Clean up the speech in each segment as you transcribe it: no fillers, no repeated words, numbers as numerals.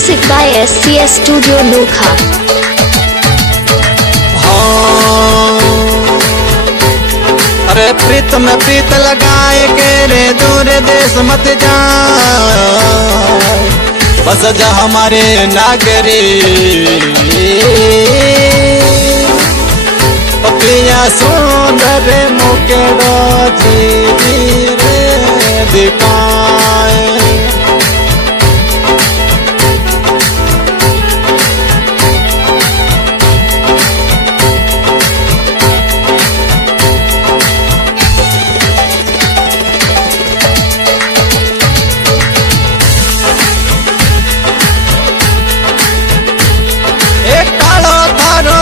Music by SCS Studio Nokha. अरे प्रीत में प्रीत लगाए के रे दूर देश मत जा, बस जा हमारे नागरी पिया सुंदर मुकेड़ो जी रे दिखाए।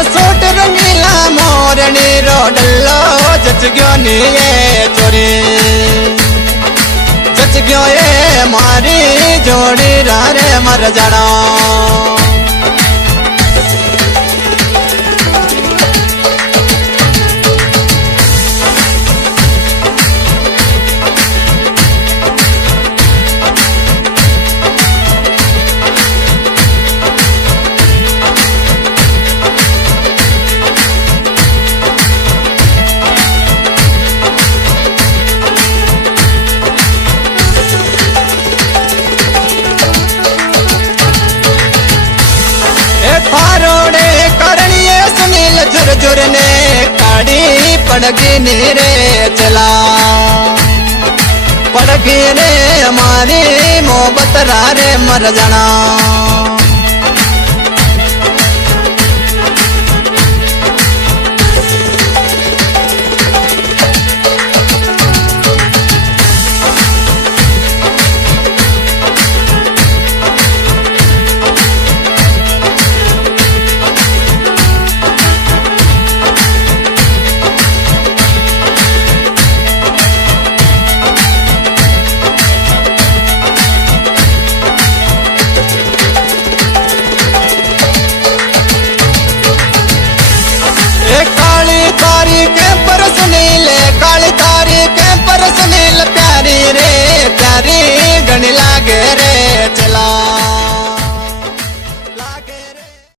सूट रंगीला मोरनी रोडलो जच गयो नी ये चोरी, जच गयो ये मारी जोड़ी रे मर जाना। फारोड़े करनिए सुनील झुर झुर ने काड़ी पड़गी रे चला, पड़गी रे हमारी मोहब्बत रे मर जाना।